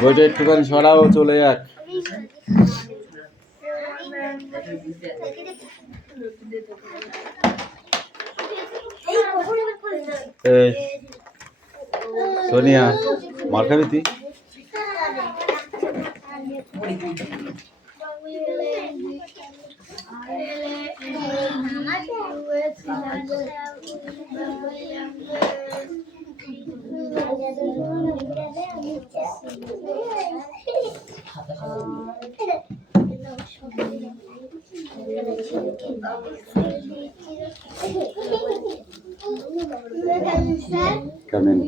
বইটা একটুখানি সরাও, চলে যাক। সোনিয়া, মার খাবি তুই? কেমন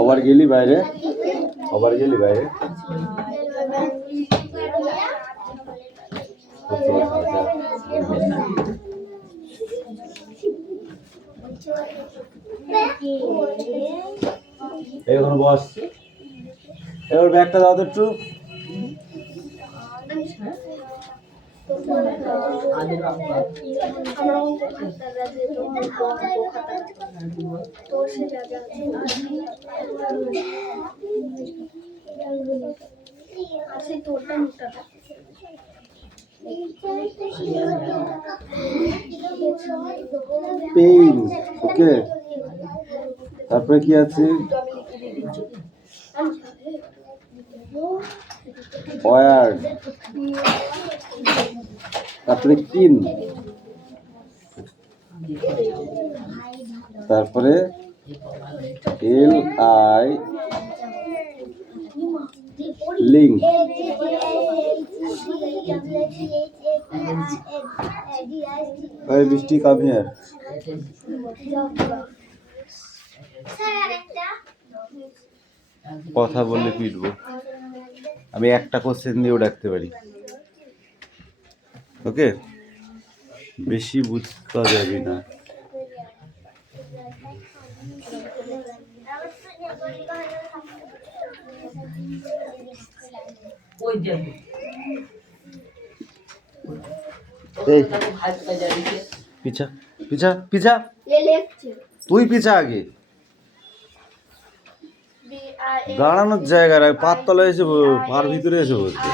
আবার গেলি বাইরে? আবার গেলি বাইরে? এখন বস, এবার ব্যাগটা দাও তো একটু। পেইন, ওকে। তারপরে কি আছে? ওয়ার্ড, তারপরে কিন, তারপরে এল আই লিঙ্ক, ওই বৃষ্টি কাম হিয়ার। কথা বললে পিটবো। আমি একটা কোশ্চেন দিয়েও ডাকতে পারি, ওকে? বেশি বুঝতে যাবি না। এই পিছা পিছা পিছা, তুই পিছা আগে। দাঁড়ানোর জায়গা নাই, পাততলা এসে পার ভিতরে এসে বলছে।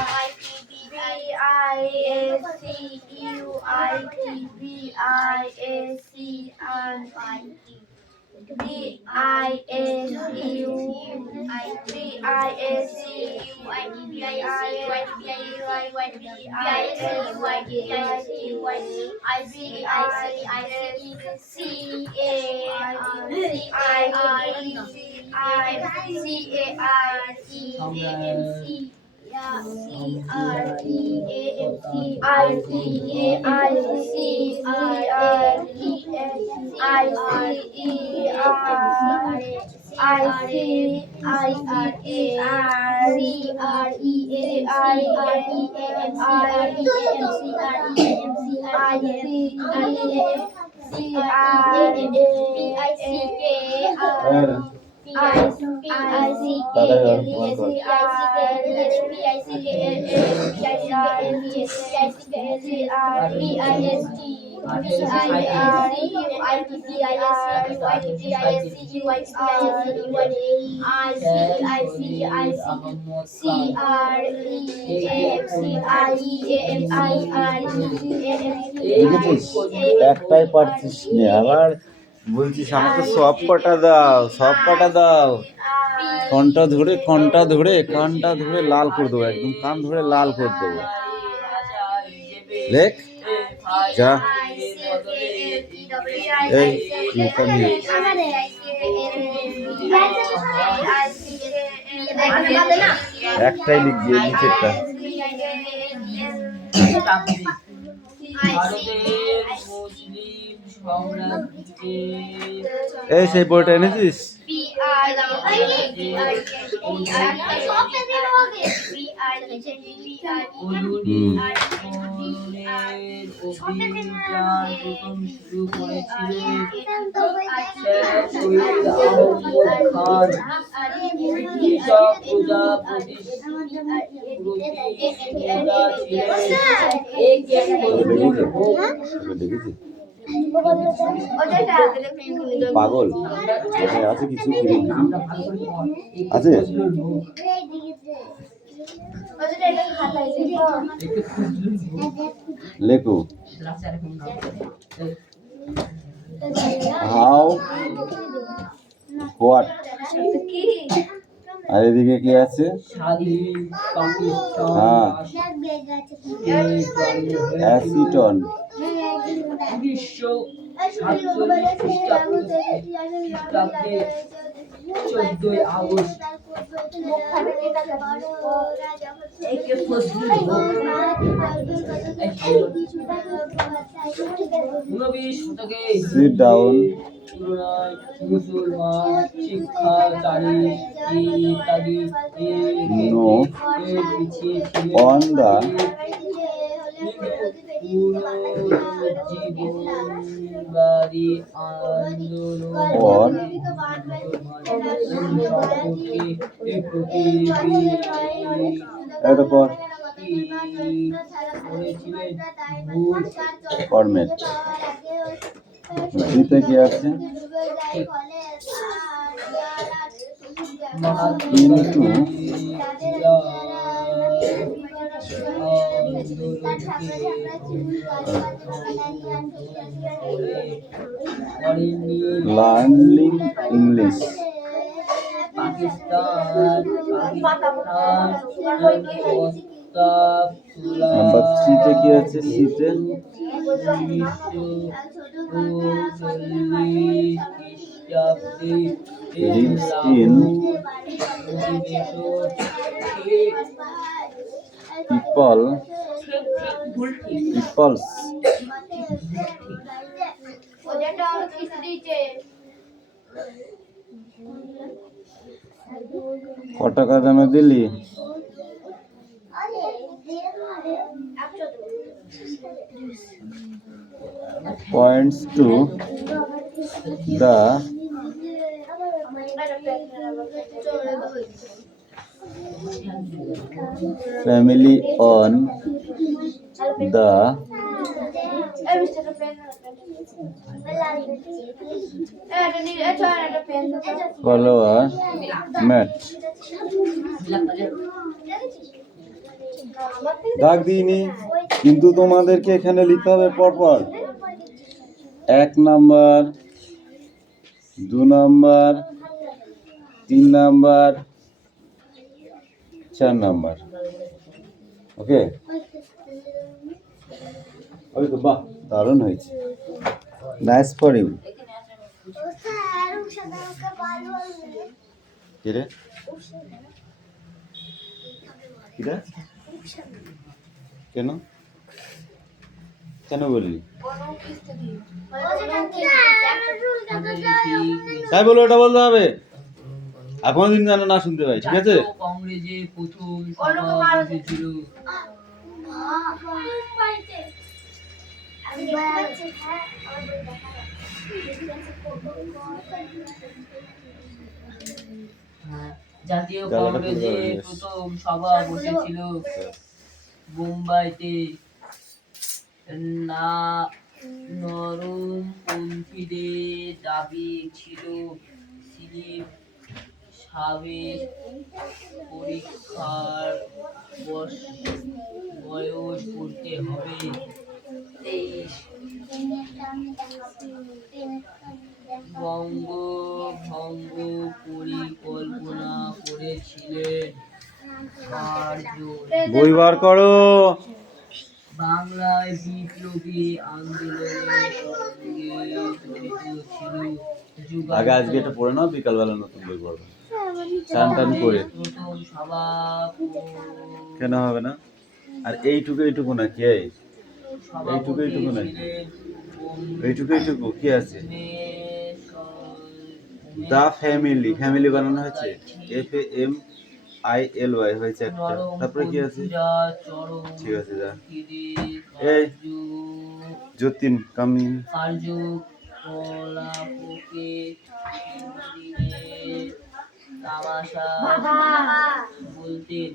একটাই পারছিস না, আবার বলছিস আমাকে সব কটা দাও, সব কটা দাও। কানটা ধরে কানটা ধরে লাল করে দেবো, একদম কান ধরে লাল করে দেবো। লেখ যা। এই একটাই লিখবি, নিচেরটা। এই সেই বইটা এনেছিস? অভিযান প্রথম শুরু করেছিলেন শেখ শহীদ আহমদ খান। কৃষক প্রতিষ্ঠাতা ছিলেন। দেখেছি পাগল এখানে আছে কিছু আছে লেখো হাউ হোয়াট আর এদিকে কি আছে স্বাধীন পাকিস্তান হ্যাঁ অ্যাসিটন 1947 খ্রিস্টাব্দে 14 আগস্ট ঊনবিংশ শতকে সিট ডাউন তুলনায় মুসলমান শিক্ষাচারী ইত্যাদি নো এর পিছিয়ে ছিলেন। অন দ্য পুনরুজ্জীবনবাদী আন্দোলন or সম্পর্কে একটা পর করেছিলেন। ফরম্যাট দিতে কি আছে কিন্তু লার্নিং ইংলিশ পাকিস্তান নাম্বার 3 তে কি আছে সিতে লিভস ইন পিপলস কত টাকা দামে দিলি points to the family on the follower mat দাগ দিইনি কিন্তু তোমাদেরকে এখানে লিখতে হবে পরপর 1 number 2 number 3 number 4 number okay ওই তো বাহ দারুণ হয়েছে নাইস ফর ইউ কিরে কিরে কেন কেন বললি তাই বলো ওটা বলতে হবে আর কোনোদিন যেন না শুনতে পাই ঠিক আছে কংগ্রেসে প্রথম সভা বসেছিল। জাতীয় কংগ্রেসে প্রথম সভা বসেছিল বোম্বাইতে। নরমপন্থীদের দাবি ছিল সিলিপ সাবেক পরীক্ষার বয়স করতে হবে 23। বঙ্গভঙ্গ পরিকল্পনা করেছিলেন বই বার করো বাংলায় বিপ্লবী আন্দোলনের সঙ্গে জড়িত ছিল। আগে আজকে এটা পড়ে নাও বিকালবেলা নতুন বই পড়বে চান টান করে প্রথম সভা কেন হবে না আর এইটুকু না কি এইটুকু না এইটুকু কি আছে দা ফ্যামিলি বানানো হয়েছে FAMILY ILY হয়েছে একটা, নরম তারপরে কি আছে? কর্পূরা চরম ঠিক আছে, যা। কিরে এই কার্য যতীন কামিন। কার্য কলাপকে দিনে তামাশা বলতেন।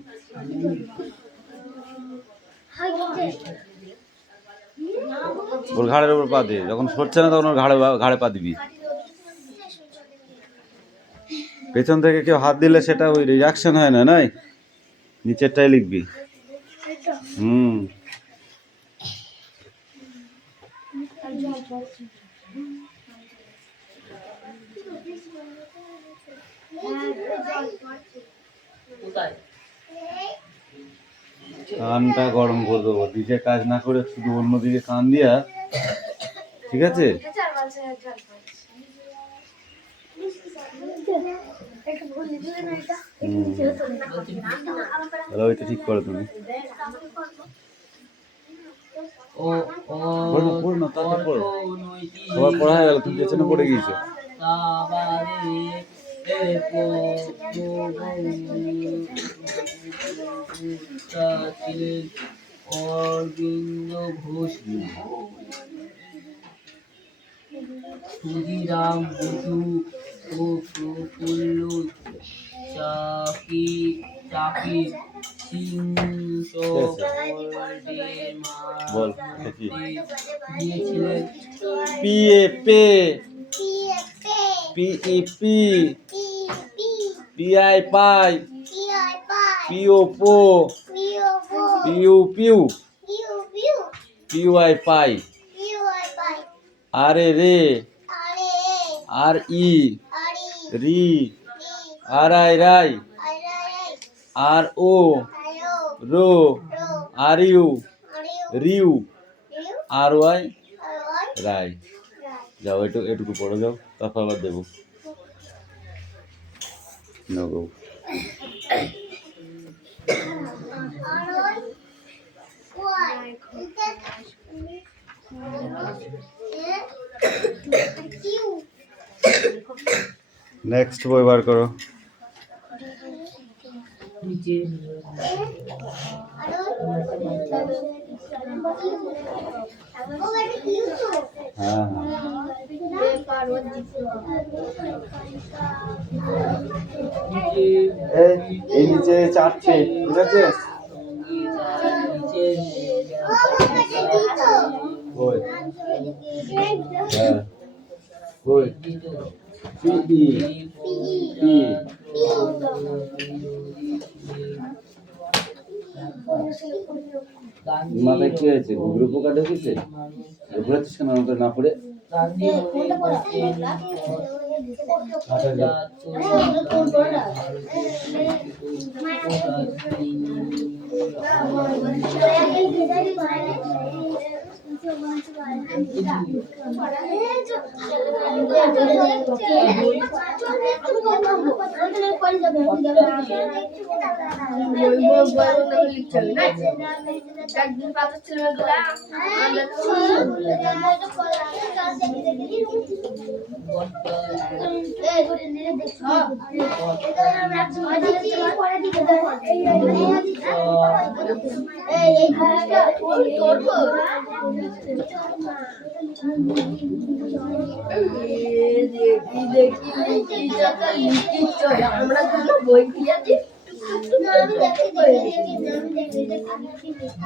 ওর ঘাড়ের উপর পা দে, যখন সরছে না তখন ওর ঘাড়ে পা দিবি। পেছন থেকে কেউ হাত দিলে সেটা ওই রিয়াকশন হয় না, নাই নিচেরটাই লিখবি। হুম। কোথায়? কানটা গরম করে দেবো, নিজে কাজ না করে শুধু অন্যদিকে কান দিয়া, ঠিক আছে? তাহলে ওইটা ঠিক করো তুমি। ও পড়ো, পড়ো না, তাড়াতাড়ি পড়ো। সবার পড়া হয়ে গেল, তুমি পেছনে পড়ে গিয়েছো। ছিলেন অরবিন্দ ঘোষ, ক্ষুদিরাম বসু ও প্রফুল্ল চাকি বল দেখি। দিয়েছিলেন। পিএ পে, পিই পি, পিআই পাই, পিও পো, পিউ পিউ, পিওআই পাই, আরে রে, আর ই রি, আর আই রাই, আর ও রো, আর ইউ রিউ, আর ওয়াই রাই। যাও এটুকু পড়ে যাও, তারপর আবার দেবো। নগো নেক্সট বই বার করো। নিচে হ্যাঁ এই নিচে চারটে, ঠিক আছে? ওই হ্যাঁ ওই পিই পি, মাথায় কি হয়েছে? গুগল পোকা ঢুকেছে? ঘুরাচ্ছিস কেন আমাকে না পড়ে?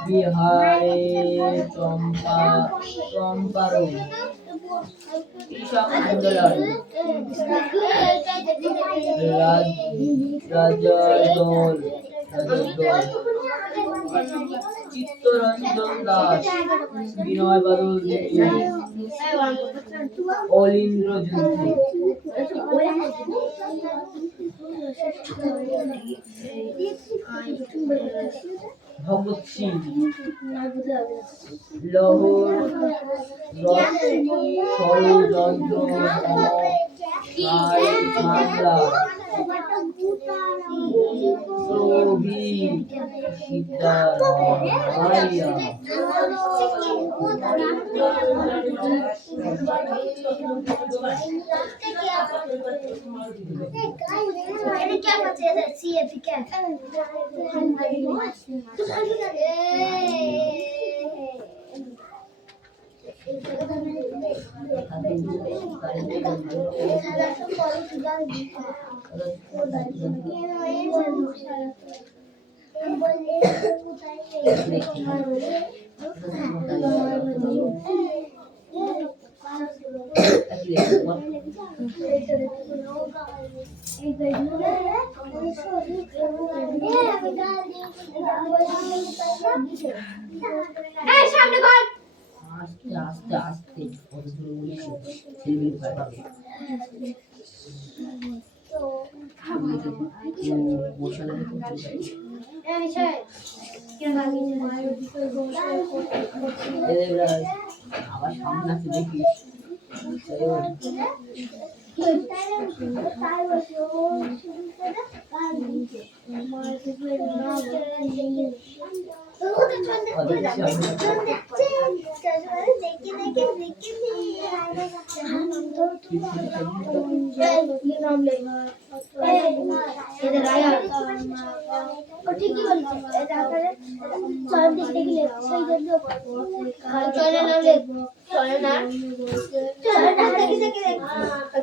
বিহারে চম্পারণ কৃষক আন্দোলন, রাজার দল, চিত্তরঞ্জন দাস, বিনয় বাদল দেবী, অলিন্দ্র যুদ্ধ, ভগৎ সিং, লহর ষড়যন্ত্র মামলা, প্রবীর সিদ্ধারিয়া আস্তে আস্তে আস্তে আবার সামনে আছে দেখিস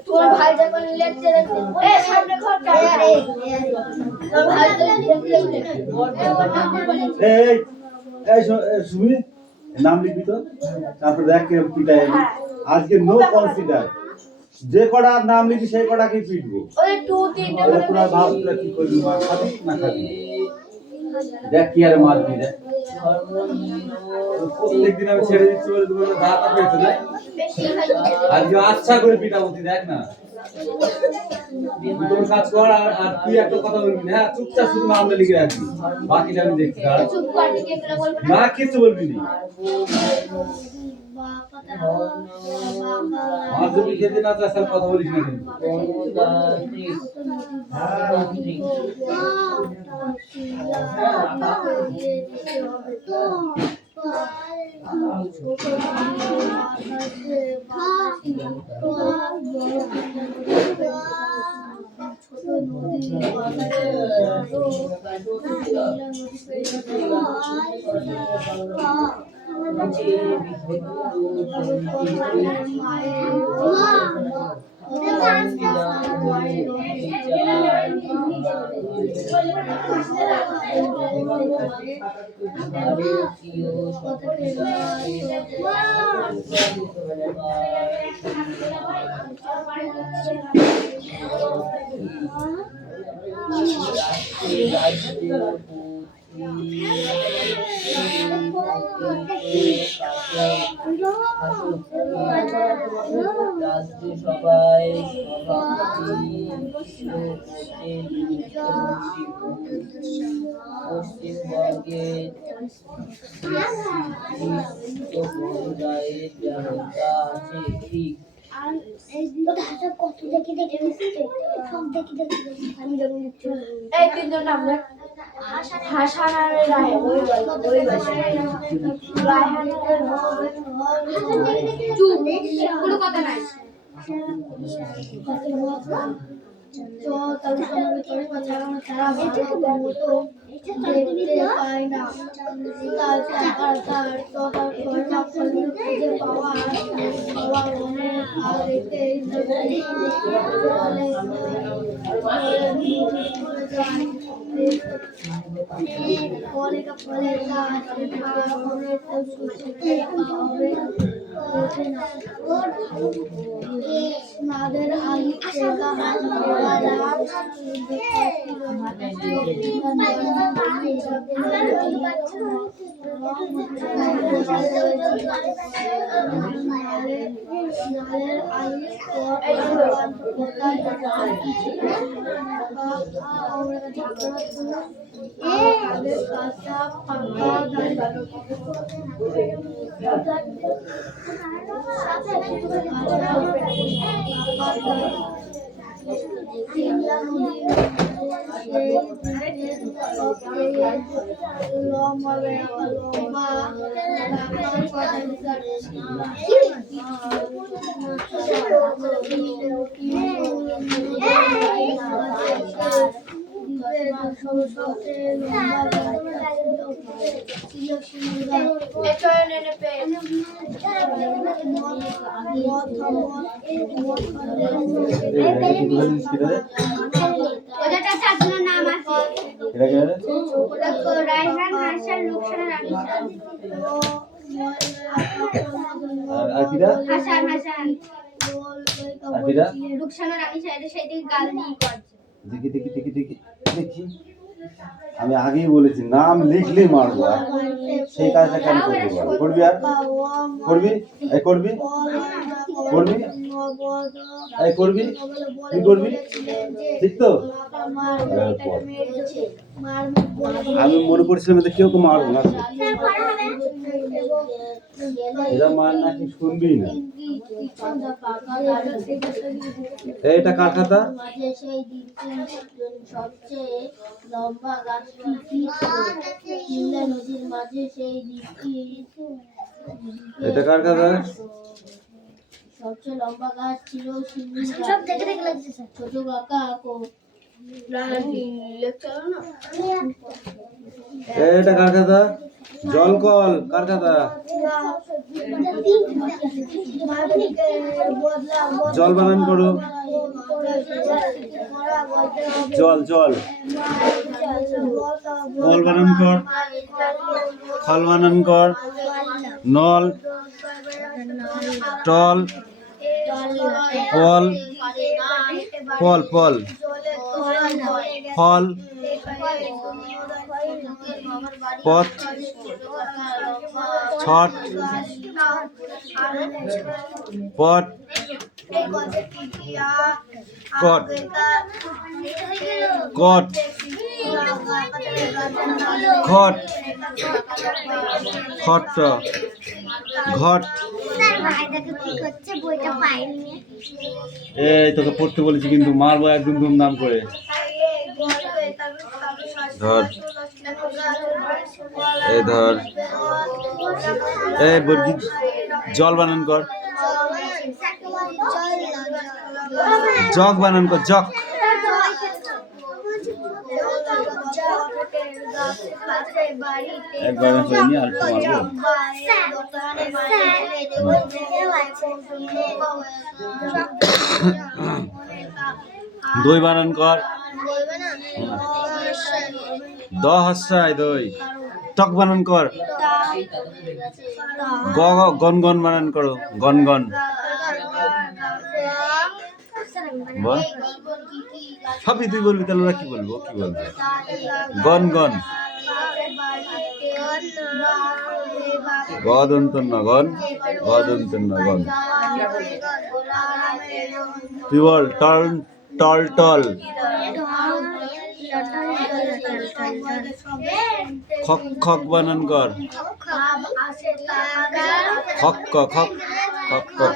তোর ভাই যখন লেকচার সামনে ঘর তোর ভাই সুমি নাম লিখবি তো তারপর দেখ কিরকম পিটাই আজকে নো কনসিডার যে কটা নাম লিখবি সেই কটাকে পিটবো ওই 2-3 টা তোরা ভাব তোরা কি করবি মার খাবি না খাবি দেখ কি আর মারবি দেখ প্রত্যেকদিন আমি ছেড়ে দিচ্ছি বলে তুমি দাঁড়া পেয়েছো না আজকে আচ্ছা করে পিটাবো তুই দেখ না তোর কাজ কর আর তুই একটা কথা বলবি না চুপচাপ শুধু নামটা লিখে রাখবি বাকিটা আমি দেখছি চুপ কর টিকে গেলে বলবো না কিছু বলবি না আর যদি খেতে না চাস তাহলে কথা বলিস না সবাই পশ্চিমবঙ্গের ব্যবস্থা আছে ঠিক কত দেখে দেখে সব দেখে দেখে আমি যখন এই তিনজন নাম দেখ হাসান আর রায় চুপ কোনো কথা নাই নাদের আলী ওটাটা চারজনের নাম আছে। এটা কি রে? ওটা রায়হান, হাসান, রুকসানা, রানিসা। আর কিরা? হাসান হাসান আর কিরা? রুকসানা, রানিসা এদের সাথে গাল নিয়ে করছে। দেখি দেখি দেখি দেখি দেখি আমি আগেই বলেছি নাম লিখলেই মারবো আর সেই কাজটা কেন করতে পারবো? করবি আর করবি এই করবি করবি এই করবি তুই করবি ঠিক তো? এরপর আমি মনে করছিলাম এদের কেউ মারবো না, এরা মার নাকি শুনবি না। এটা কার খাতা? সবচেয়ে লম্বা গাছটি কি ছিল? নদীর মাঝে সেই দ্বীপটি। এটা কার খাতা? সবচেয়ে লম্বা গাছ ছিল সব দেখে দেখে লাগছে স্যার। ছোট কাকা এটা কার খাতা? জল কল কার খাতা? জল বানান করো। জল জল কল বানান কর, খল বানান কর, নল, টল, পল, পল পল, ফল, পথ, ছট, পট, কট, কট, ঘট, খট, ঘট। স্যার ভাইটাকে কি করছে? বইটা পাইনি। এই তোকে পড়তে বলেছি কিন্তু মারবো একদম ধুমধাম করে। ধর এই ধর এই বর্গি জল বানান কর, জগ বানান কর, জগ। একবার হয়নি অল্প মারবো। দই বানান কর, দ হস্যায় দই। টক বানান কর, গ গন গন বানান করো, গন গন। বল সবই তুই বলবি, তাহলে ওরা কি বলবো? কি বলবো? গন গন, গদন্ত নগন, গদন্ত নগন। তুই বল টল টল টল, খক খক বানান কর, খক খক খক খক খক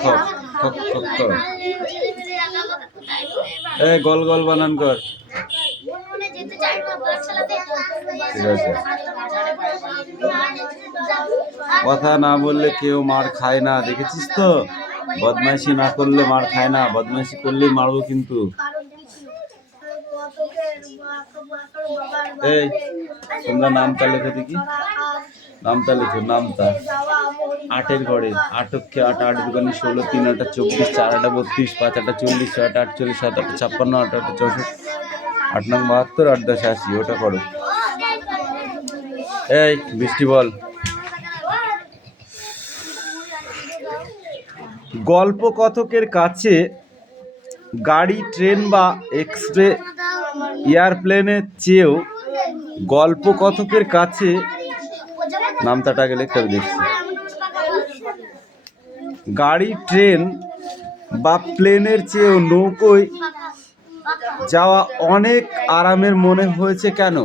খক খক খক। এ গল গল বানান কর। ঠিক আছে, কথা না বললে কেউ মার খায় না, দেখেছিস তো? বদমাইশি না করলে মার খায় না, বদমাইশি করলেই মারবো কিন্তু। এই তোমরা নামটা লেখো দেখি, নামটা লেখো, নামটা। 8-এর ঘরে 8 অক্ষে 8, 8 দুগুণে 16, 3 8 24, 4 8 32, 5 8 40, 6 8 48, 7 8 56, 8 8 64, 8 9 72, 8 10 80। ওটা করো। এই বৃষ্টি বল। গল্পকথকের কাছে গাড়ি, ট্রেন বা এক্সরে এয়ারপ্লেনের চেয়েও গল্পকথকের কাছে নামতাটা গেলে একটা দেখছি। গাড়ি, ট্রেন বা প্লেনের চেয়েও নৌকোয় যাওয়া অনেক আরামের মনে হয়েছে কেন?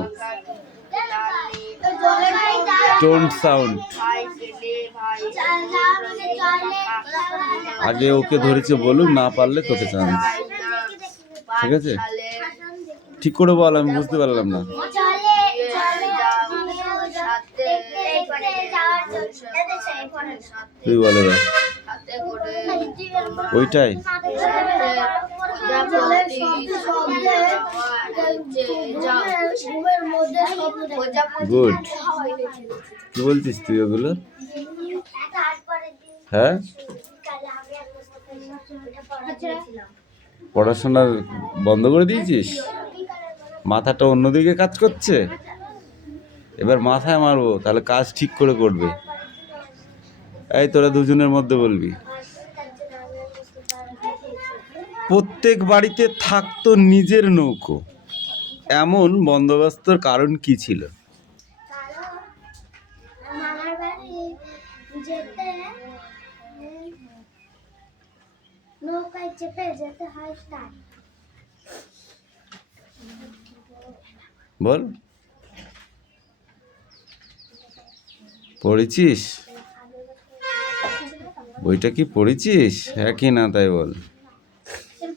Don't sound. আগে ওকে ধরেছে বলুক, না পারলে তোকে চান্স। ঠিক আছে, ঠিক করে বল, আমি বুঝতে পারলাম না। চলে চলে সাথে যাওয়ার জন্য তুই বল এবার। ওইটাই গুড। কি বলছিস তুই ওগুলো? হ্যাঁ, পড়াশোনা বন্ধ করে দিয়েছিস? মাথাটা অন্যদিকে কাজ করছে? এবার মাথায় মারবো, তাহলে কাজ ঠিক করে করবে। এই তোরা দুজনের মধ্যে বলবি। প্রত্যেক বাড়িতে থাকতো নিজের নৌকো, এমন বন্দোবস্তর কারণ কি ছিল? মামার বাড়ি যেতে নৌকায় চেপে যেতে হয় তাই। বল, পড়েছিস? বইটা কি পড়েছিস? হ্যাঁ কি না তাই বল।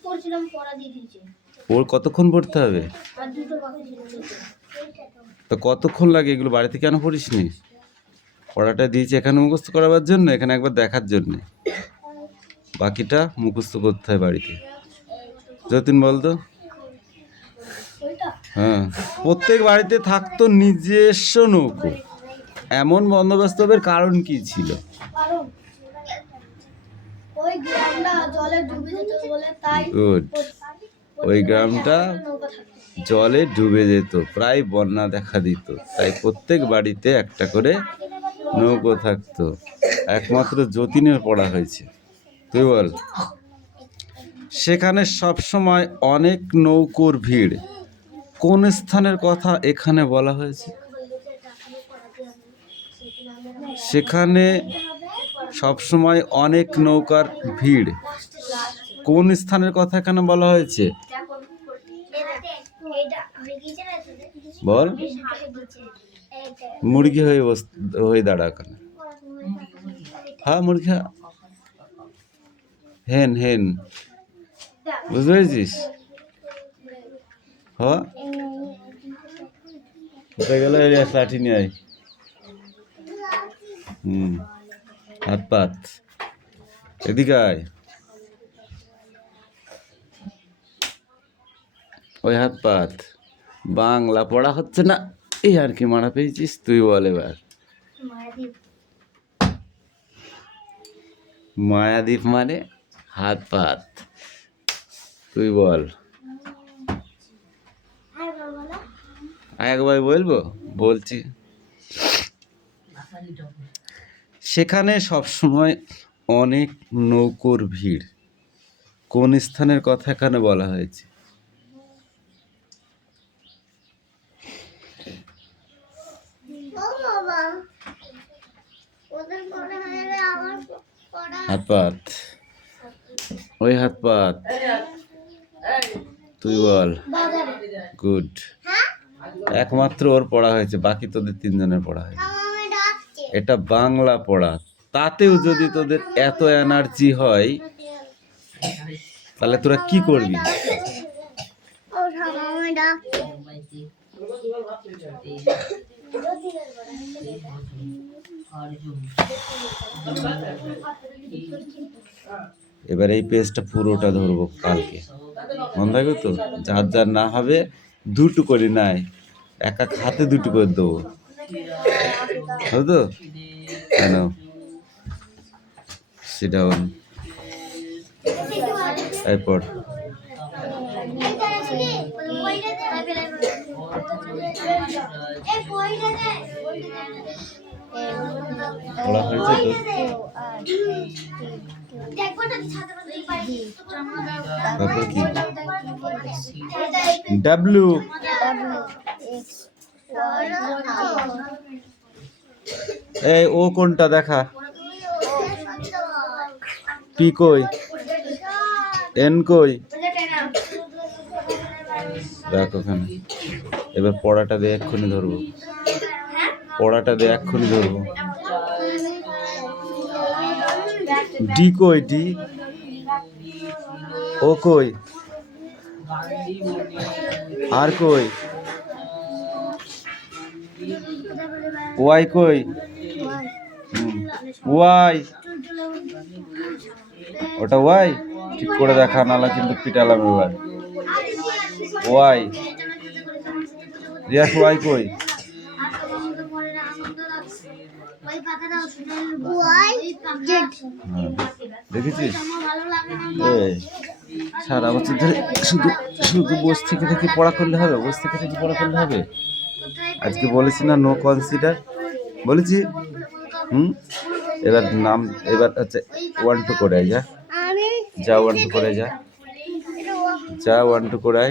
পড়ছিলাম, পড়া দিয়ে দিয়েছে ওর কতক্ষণ পড়তে হবে? আর দুটো বাকি ছিল। তো কতক্ষণ লাগে? এগুলো বাড়িতে কেন পড়িস নি? পড়াটা দিয়েছি এখানে মুখস্থ করাবার জন্য, এখানে একবার দেখার জন্য। বাকিটা মুখস্থ করতে হয় বাড়িতে। যতীন বলতো। হ্যাঁ, প্রত্যেক বাড়িতে থাকতো নিজস্ব নৌকো, এমন বন্দোবস্তের কারণ কি ছিল? কারণ ওই গ্রামটা জলে ডুবে যেত বলে, তাই গুড। ওই গ্রামটা নৌকা থাকতো। জলে ডুবে যেত, প্রায় বন্যা দেখা দিত, তাই প্রত্যেক বাড়িতে একটা করে নৌকো থাকতো। একমাত্র যতীনের পড়া হয়েছে। তুই বল। সেখানে সবসময় অনেক নৌকোর ভিড়, কোন স্থানের কথা এখানে বলা হয়েছে? সেখানে সবসময় অনেক নৌকার ভিড়, কোন স্থানের কথা এখানে বলা হয়েছে? বল। মুরগি হয়ে দাঁড়া এখানে। হ্যাঁ মুরগি, হেন হেন, বুঝতে পেরেছিস? হ্যাঁ, কোথায় গেল? লাঠি নিয়ে আয়। হাত পাত, এদিকে আয়। ওই হাত পাত। বাংলা পড়া হচ্ছে না, এই আর কি মারা পেয়েছিস? তুই বল এবার। মায়াদ্বীপ মানে হাত পাত। তুই বল। একবার বলবো? বলছি। সেখানে সবসময় অনেক নৌকোর ভিড়, কোন স্থানের কথা এখানে বলা হয়েছে? হাত পাত, ওই হাত পাত। তুই বল। গুড। একমাত্র ওর পড়া হয়েছে, বাকি তোদের তিনজনের পড়া হয়েছে। এটা বাংলা পড়া, তাতেও যদি তোদের এত এনার্জি হয়, তাহলে তোরা কি করবি? এবার এই পেজটা পুরোটা ধরবো কালকে, মনে থাকবে তো? যার যার না হবে দুটো করে নাই, এক এক হাতে দুটো করে দেবো, হবে তো? কেন? সেটা এরপর পড়া হয়েছে তো? তারপর কি? ডাব্লিউ। এই ও কোনটা দেখা? পি কই? এন কই? দেখ ওখানে। এবার পড়াটা দিয়ে এক্ষুনি ধরবো, পড়াটা দিয়ে এক্ষুনি ধরবো। ডি কই? ডি ও কই? আর কই ওয়াই কই ওয়াই ওটা ওয়াই ঠিক করে দেখা নালা কিন্তু পিটালাম এবার ওয়াই রিয়াস ওয়াই কই দেখেছিস এই সারা বছর ধরে শুধু শুধু বসে থেকে থেকে পড়া করলে হবে বসে থেকে থেকে পড়া করলে হবে আজকে বলেছি না নো কনসিডার বলেছি এবার নাম এবার হচ্ছে 1 2 করে যা 1 2 করে যা 1 2 করে